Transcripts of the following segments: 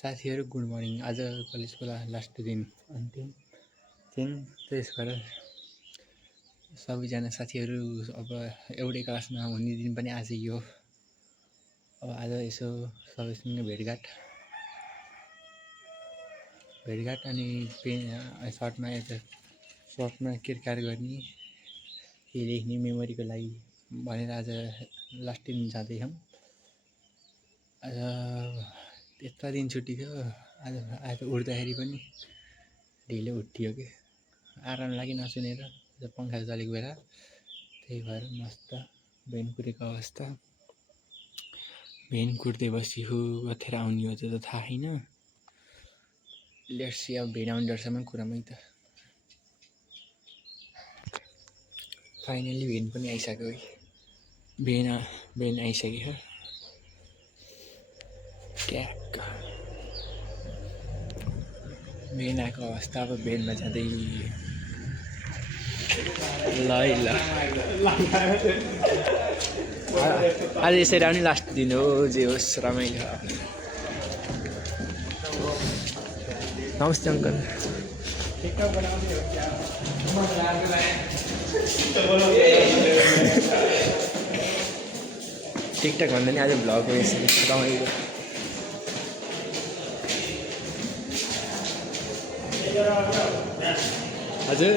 साथीहरू good morning. आज कलेजको लास्ट दिन अन्तिम दिन, त्यसबाट सबैजना साथीहरू अब एउटै क्लासमा हुने दिन पनि आज यो। अब आज यसो सबैसँग भेटघाट अनि सर्टमा केरकार गर्ने, केही लेख्ने मेमोरीको लागि भनेर आज लास्ट दिन जाँदैछौँ। आज यत्रो दिन छुट्टी थियो, आज उठ्दाखेरि पनि ढिलो उठियो कि आराम लागि नसुनेर पङ्खा चलेको बेला, त्यही भएर मस्त भेन कुरेको अवस्था। भेन कुर्दै बसियो, कतिखेर आउने हो त्यो त थाहा छैन। लेट्स सी, अब भेन आउने डरसम्म कुरामै त। फाइनली भेन पनि आइसक्यो है। भेन आइसक्यो ट्याक्क। भेन आएको अवस्था। अब भेनमा जाँदै ल आज यसरी आउने लास्ट दिन हो, जे होस् रमाइलो। नमस्ते अङ्कल। टिकटक भन्दा नि आज भ्लग हो, यसरी रमाइलो। हजुर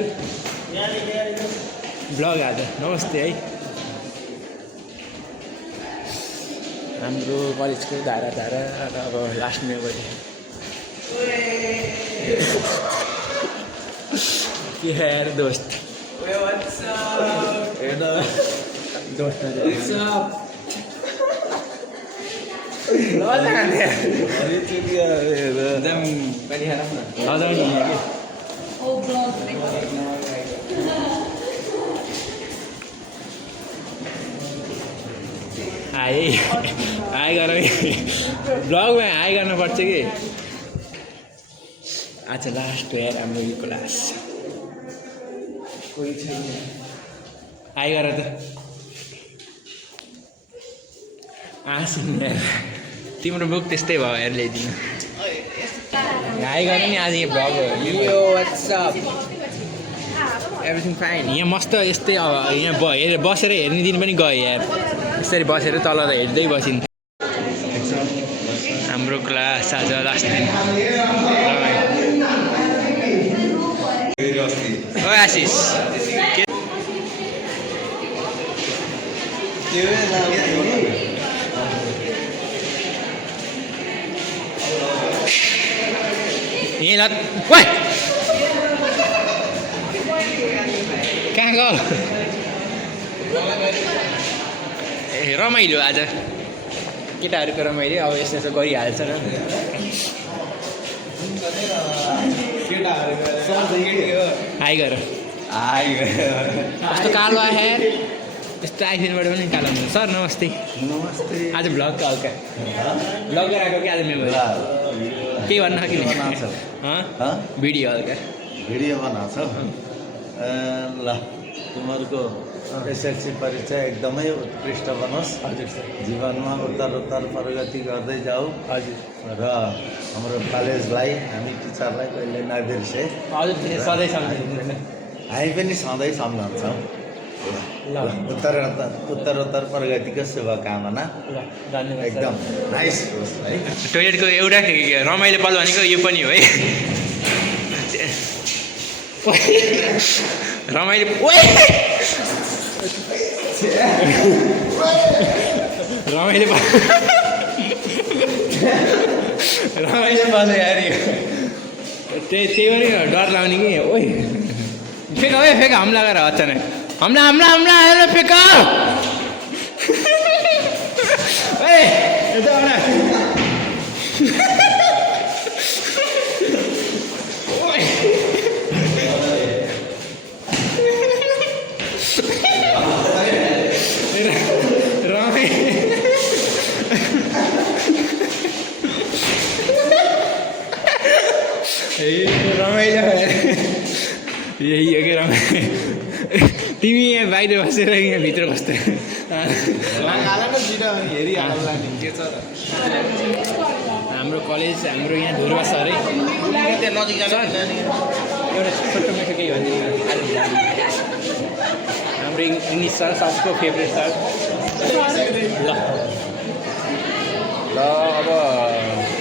भ्लग आज। नमस्ते है। हाम्रो कलेजको धारा अब लास्ट मेमोरी के यार दोस्त। दोस्त हाई गर ब्लगमा हाई गर्नुपर्छ कि। आज लास्ट हो यार हाम्रो यो क्लास। कोही छैन, हाई गर त। तिम्रो बुक त्यस्तै भयो यार, ल्याइदिनु। हाई गर नि, आज यो भ्लग हो। Everything fine. यहाँ मस्त यस्तै यहाँ बसेर हेर्ने दिन पनि गयो यार। यसरी बसेर तल हेर्दै बसिन्थ्यो। हाम्रो क्लास आज लास्ट दिन। ओ आशिष यहीँ ल। कहाँ गयो? ए रमाइलो आज केटाहरूको रमाइलो। अब यस्तो यस्तो गरिहाल्छ र। हाई गर। कस्तो कालो आयो यस्तो आइफोनबाट पनि कालो हुन्छ। सर नमस्ते। नमस्ते। आज भ्लग त हल्का भ्लग गराएको कि आज मेमोरी केही भन्न कि भिडियो हल्का भिडियो बनाएको छ। ल तिमीहरूको एसएलसी परीक्षा एकदमै उत्कृष्ट बनोस्। हजुर सर। जीवनमा उत्तर प्रगति गर्दै जाऊ। हजुर। र हाम्रो कलेजलाई, हामी टिचरलाई कहिले नबिर्से। हजुर सधैँ सम्झिनु। हामी पनि सधैँ सम्झन्छौँ। ल उत्तर प्रगतिको शुभकामना। ल धन्यवाद। एकदम नाइस है। टोइलेटको एउटा रमाइलो पल भनेको यो पनि हो है। रमाइलो रमाइलो पल यार। त्यही पनि डर लाग्ने कि। ओइ फेक है, फेक हमला गरेर अचानक हमला फेक। रमाइलो यही हो कि रमाइलो। तिमी यहाँ बाहिर बसेर यहाँ भित्र बस्दै हाम्रो कलेज हाम्रो यहाँ धुर्वा सर है सर एउटा छोटो मिठो केही भनिदिनु हाम्रो इङ्ग्लिस सर सबको फेभरेट सर ल अब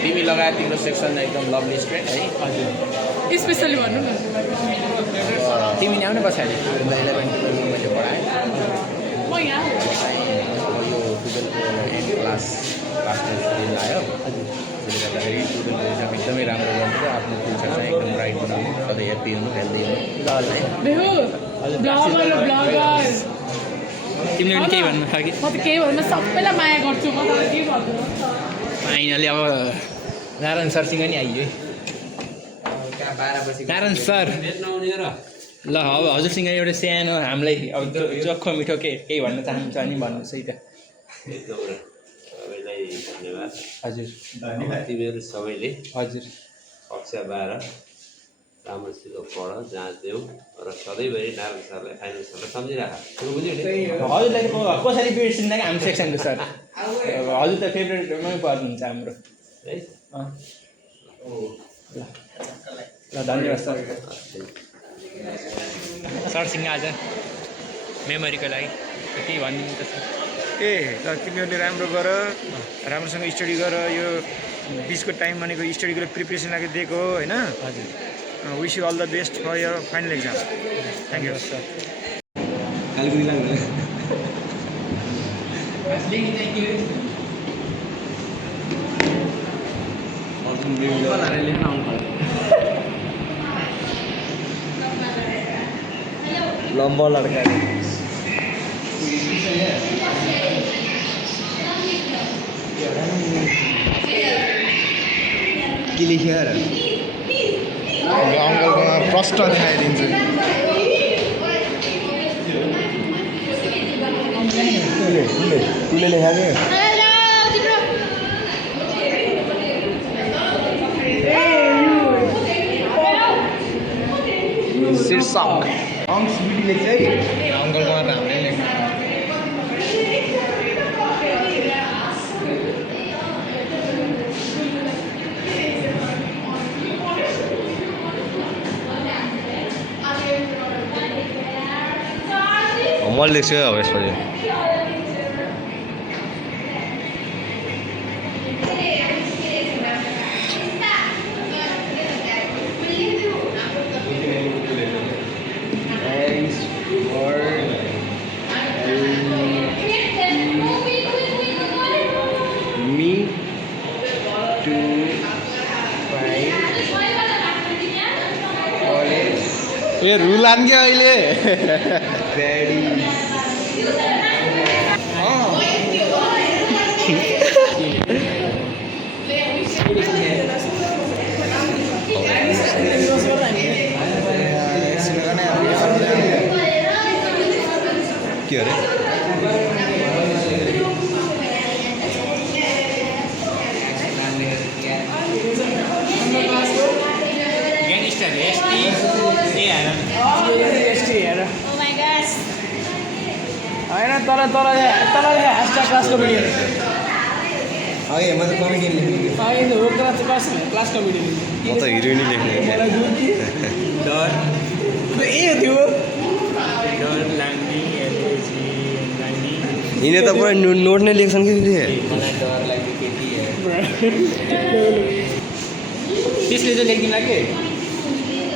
तिमी लगायत तिम्रो सेक्सन एकदम लभली स्टुडेन्ट है हजुर स्पेसली भन्नु न तिमी ल्याउनु पछाडि 11 मैले पढाएँ म यहाँ अब यो 12 एन्ड क्लास दिन आयो हजुर त्यसले गर्दाखेरि स्टुडेन्टको एक्जाम एकदमै राम्रो गर्नु र आफ्नो फ्युचर चाहिँ एकदम ब्राइट बनाउनु सधैँ ह्याप्पी हुनु हेल्दी हुनु बेहु ब्लगर ब्लगर तिमीले पनि केही भन्नु छ कि म त केही भन्नु सबैलाई माया गर्छु म त के भन्नु फाइनली अब नारायण सरसँग नि आइयो नारायण सर ल अब हजुरसँग एउटा सानो हामीलाई अब चोखो मिठो केही भन्न चाहनुहुन्छ भने भन्नुहोस् है त एकदम सबैलाई धन्यवाद हजुर तिमीहरू सबैले हजुर कक्षा 12 राम्रोसित पढ जाँच देऊ र सधैँभरि नारायण सरलाई फाइनल सरलाई सम्झिराख बुझ्यो नि हजुरलाई कसरी बिर्सिन्छ कि हाम्रो सेक्सनको सर हजुर त फेभरेटमै पर्नुहुन्छ हाम्रो है ल धन्यवाद सर सरसँग आज मेमोरीको लागि केही भनिदिनु त सर ल तिमीहरूले राम्रो गर राम्रोसँग स्टडी गर यो बिचको टाइम भनेको स्टडीको लागि प्रिपरेसन लागि दिएको हो होइन हजुर wish you all the best for your final exam thank you sir लम्बा लड्का के लेख्यो र अङ्कलकोमा प्रष्ट देखाइदिन्छु तुले लेखाएको शीर्षक अंश बिटी लेख्छ है अङ्कलकोमा त हामीले लेख्छ मैले लेख्छु अब यसपालि ए रुलान क्या अहिले के अरे होइन तर ह्यासट्याग क्लासको भिडियो म त कमेडियन लेख्नु क्लास कमेडी म त हिरोइनी लेख्ने यिनीहरू त पुरा नोट नै लेख्छन् कि त्यसले चाहिँ लेखिदिनु कि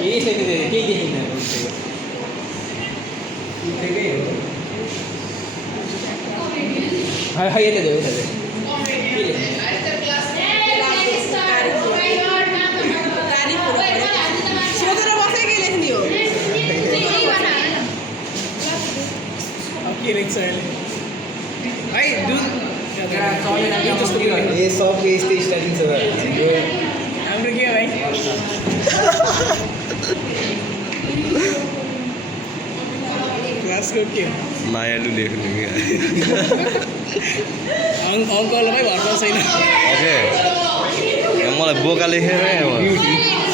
यसले केही देखिँदैन यता देऊ ये सबको यस्तै स्टार्टिङ छ हाम्रो के भाइ क्लासको के मायालु लेख्नु क्या अङ्कलमै घरमा छैन ओके मलाई बोका लेखेर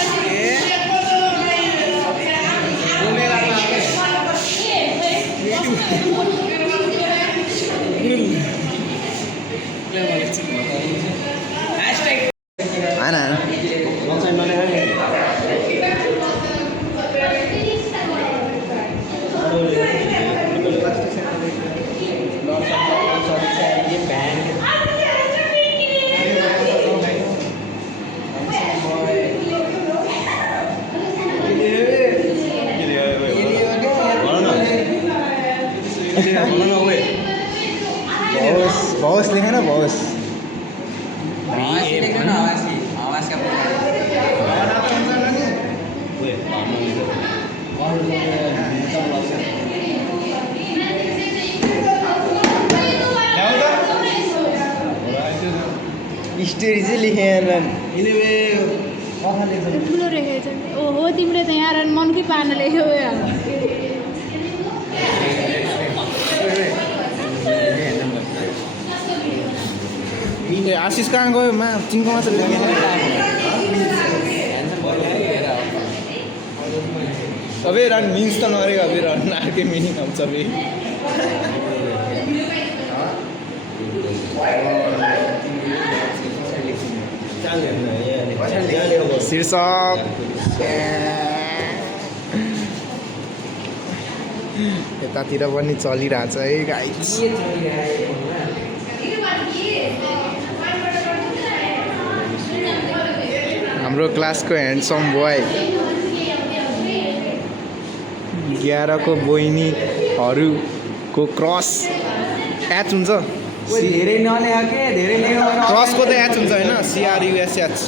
भवस लेखेन भवस स्टोरी चाहिँ लेखेन ठुलो रहेछ ओहो तिमीले त यहाँ मनकै पार्न लेख्यौ आशिष कहाँ गयो मा चिनको मात्र लेखेन अबे रन मिन्स त नरेको अबे रन अर्कै मिनिङ आउँछ अबे शीर्षक यतातिर पनि चलिरहेछ है गाइस हाम्रो क्लासको ह्यान्डसम बोय 11 को बहिनीहरूको क्रस एच हुन्छ धेरै नलेख के धेरै क्रसको त एच हुन्छ हैन CRUSH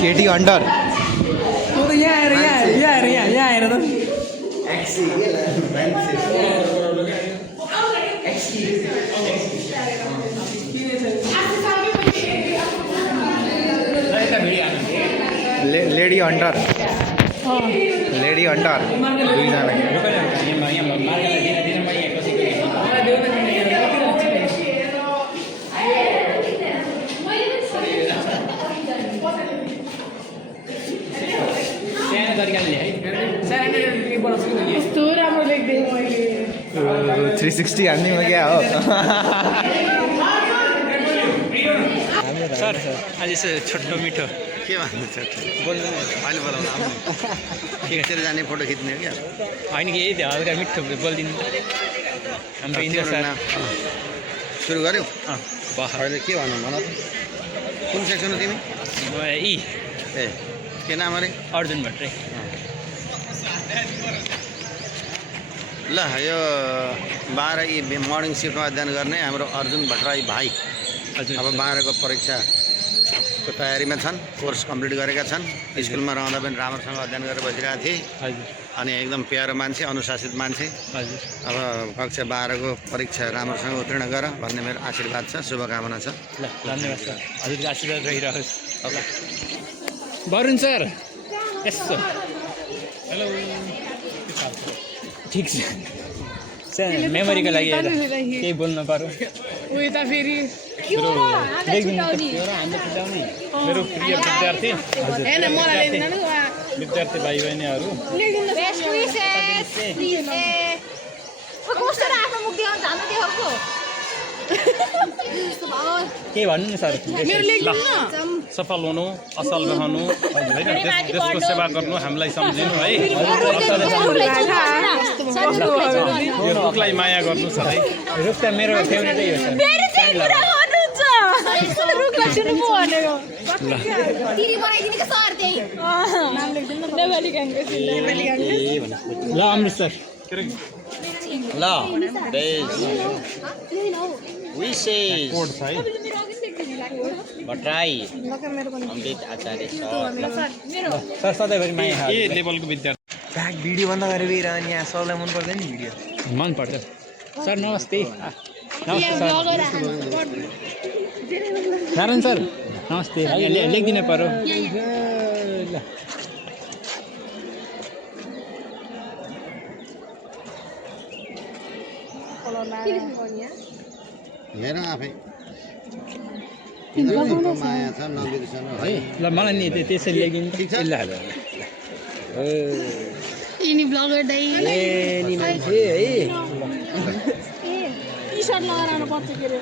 केटी अन्डर लेडी अन्डर दुईजना यस्तो राम्रो लेख्दैन मैले 360 हान्नेमा क्या हो सर आज यसो छोटो मिठो के भन्नु छ अहिले बोलाउनु ठिक जाने फोटो खिच्ने हो क्या होइन कि यही हल्का मिठो बोलिदिनु हाम्रो इन्द्र सर सुरु गऱ्यौ वाह अहिले के भन्नु भन त कुन सेक्सन हो तिमी यी ए के नाम अरे अर्जुन भट्टराई ल यो 12 यी मर्निङ सिफ्टमा अध्ययन गर्ने हाम्रो अर्जुन भट्टराई भाइ हजुर अब 12 को परीक्षाको तयारीमा छन् कोर्स कम्प्लिट गरेका छन् स्कुलमा रहँदा पनि राम्रोसँग अध्ययन गरेर बसिरहेका थिए हजुर अनि एकदम प्यारो मान्छे अनुशासित मान्छे हजुर अब कक्षा 12 को परीक्षा राम्रोसँग उत्तीर्ण गर भन्ने मेरो आशीर्वाद छ शुभकामना छ ल धन्यवाद सर हजुरको आशीर्वाद रहिरहोस् वरुण सर यस्तो हेलो ठिक छ सर मेमोरीको लागि केही बोल्नु पर्यो उयो त फेरि मेरो प्रिय विद्यार्थी हैन मलाई लेख्दैन नि विद्यार्थी भाइ बहिनीहरू के भन्नु नि सर सफल हुनु असल रहनु होइन देशको सेवा गर्नु हामीलाई सम्झिनु है यो रुखलाई माया गर्नु सधैँ रुख त मेरो फेभरेटै हो ल अमृत सर ल विशेष भट्टराई अमृत आचार्य सर सधैँभरि माया ए लेभलको विद्यार्थी ब्याग भिडियो बन्द गरेर अनि यहाँ सबलाई मन पर्दैन नि भिडियो मन पर्छ सर नमस्ते नमस्ते सर नारायण सर नमस्ते लेखिदिनु पर्यो ल हेर आफै तिनीहरूको माया छ नबिर्सन है ल मलाई नि त्यसरी ल्याइदिनु ठिक छ ल यिनी ब्लगर दाइ नि मान्छे है टी सर्ट लगाएर आउनु पर्छ के अरे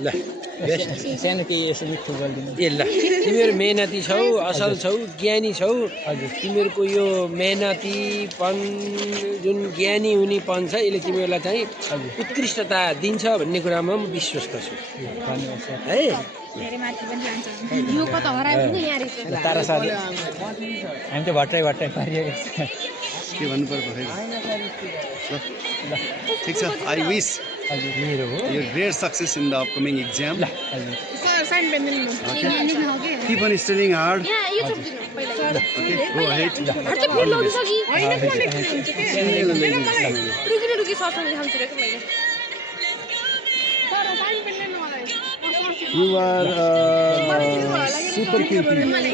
ल सानो केही यसो मिठो गरिदिनु ए ल तिमीहरू मेहनती छौ असल छौ ज्ञानी छौ तिमीहरूको यो मेहनतीपन जुन ज्ञानी हुनेपन छ यसले तिमीहरूलाई चाहिँ उत्कृष्टता दिन्छ भन्ने कुरामा म विश्वस्त छु है यो कता हरायो नि यहाँ रहेछ तारा साथ हामी त भट्टाइ पारिएको के भन्नु पर्यो ठिक छ आई विश मेरो हो यो great success in the upcoming exam ल हजुर सर साइन पेन दिनु Keep on studying hard. यहाँ यो चुप दिनु पहिला Okay, go ahead. हट चाहिँ फेरि लगिस कि हैन कसले हुन्छ के रुकी सरसँग देखाउँछु रे मैले सर साइन पेन दिनु मलाई You are super cute.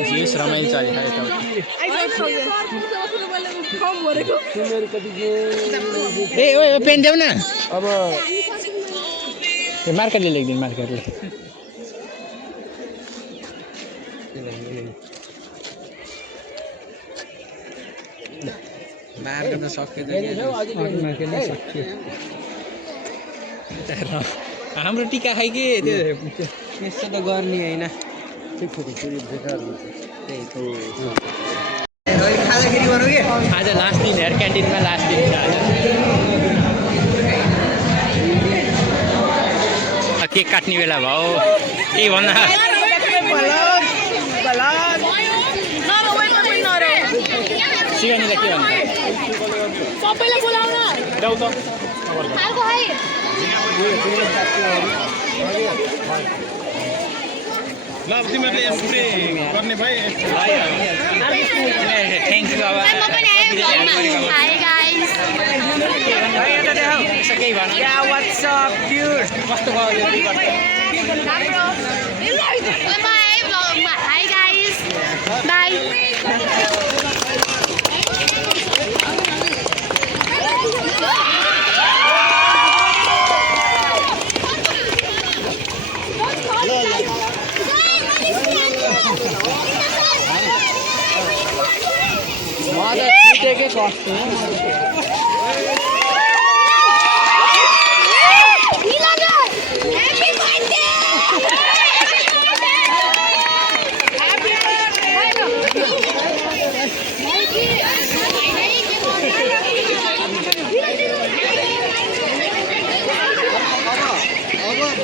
जेस रमाइलो छ अहिले ए ओ पेन देऊ न अब त्यो मार्केटले लेखिदिनु मार्केटले मार्न सक्यो मार्केटले सक्यो हाम्रो टिका खाइ के त्यो त्यसो त गर्ने होइन खाँदाखेरि गरौँ कि आज लास्ट दिन हेयर क्यान्टिनमा लास्ट दिन आज केक काट्ने बेला भयो केही भन्दा सिगानीलाई के भन्नु सबैलाई बोलाउन जाऊ त खालको है ल अब तिमीहरूले स्प्रे गर्ने भए थ्याङ्क यू अब हाय गाइस केही भन कस्तो भयो बाइ ब्लगमा हाय गाइस बाइ के कस्तो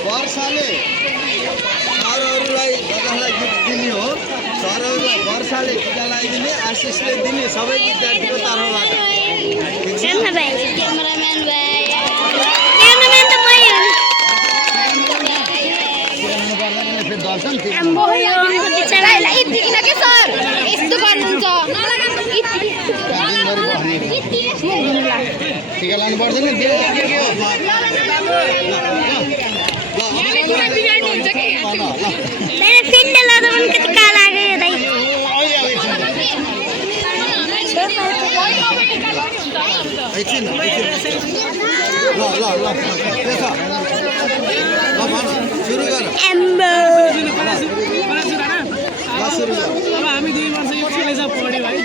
वर्षाले सरहरूलाई जसलाई गिफ्ट दिने हो सरहरूलाई वर्षाले टिका लगाइदिने आशिषले दिने सबै विद्यार्थीको तर्फबाट क्यामेराम्यान भाइ टिका लानु पर्दैन सुरु गर सुरु गर अब हामी 2 वर्ष यो कलेज पढ्यो भाइ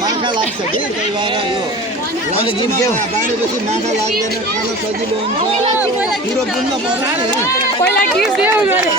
माखा लाग्छ कि त्यही भएर यो बाँडेपछि माखा लाग्दैन खान सजिलो हुन्छ कुरो बुझ्न पर्छ पहिला किस देऊ गरे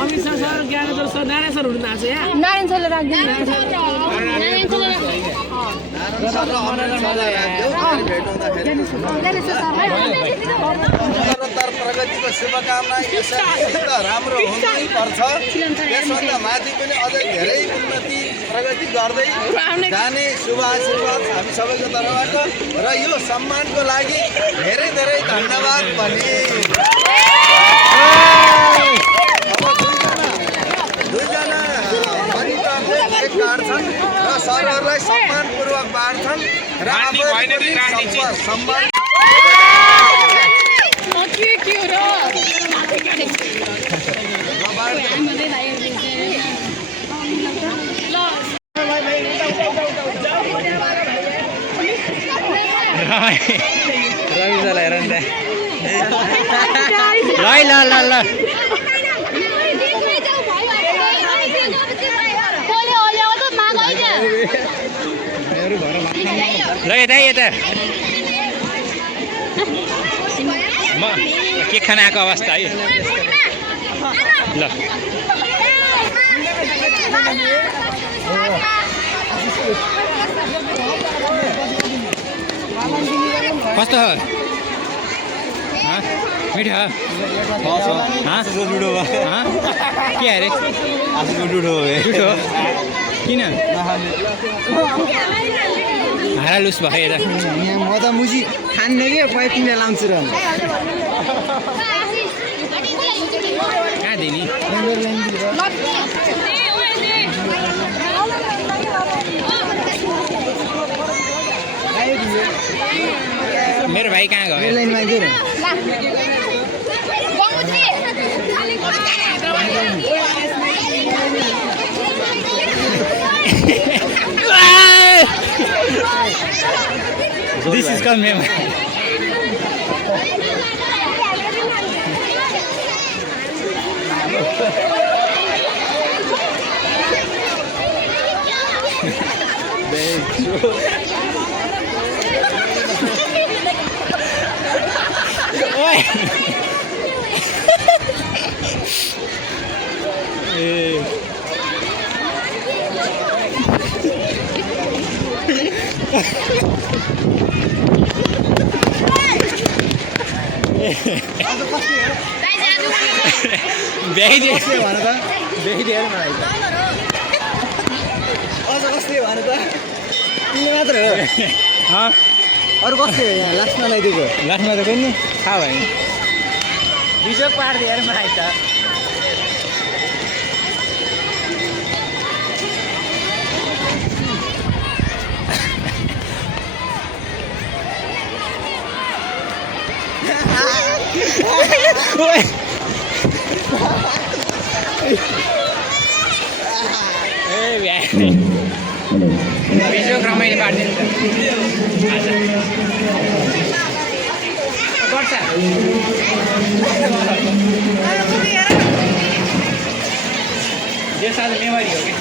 Amit sir Dnyaneshwar sir Narayan sir हुनुहुन्छ आज यहाँ नारायण सरले राख्दैन प्रगतिको शुभकामना यसरी राम्रो हुनै पर्छ। त्यसभन्दा माथि पनि अझै धेरै उन्नति प्रगति गर्दै जाने शुभ आशीर्वाद हामी सबैको तर्फबाट र यो सम्मानको लागि धेरै धेरै धन्यवाद भने दुईजना वरिष्ठले एक बाँड्छन् र सरहरूलाई सम्मानपूर्वक बाँड्छन् र आफूले सम्मान रविजलाई हेर नि त ल ल ल ल यता यता म के खाना आएको अवस्था है ल कस्तो हो मिठो डुडो के अरे आजको डुडो डुडो किन हारा लुस भयो यता म त मुजी खान्ने कि पैकिने लाउँछु र कहाँ दिने मेरो भाइ कहाँ गयो This is called memory. अरू कस्तो लास्टमा लगाइदिएको लास्टमा त पनि थाहा भयो बिजो पारिदियो अरे मलाई त बिजो रमाइलो पारिदिनु गर्छ यो साल मेमोरी हो कि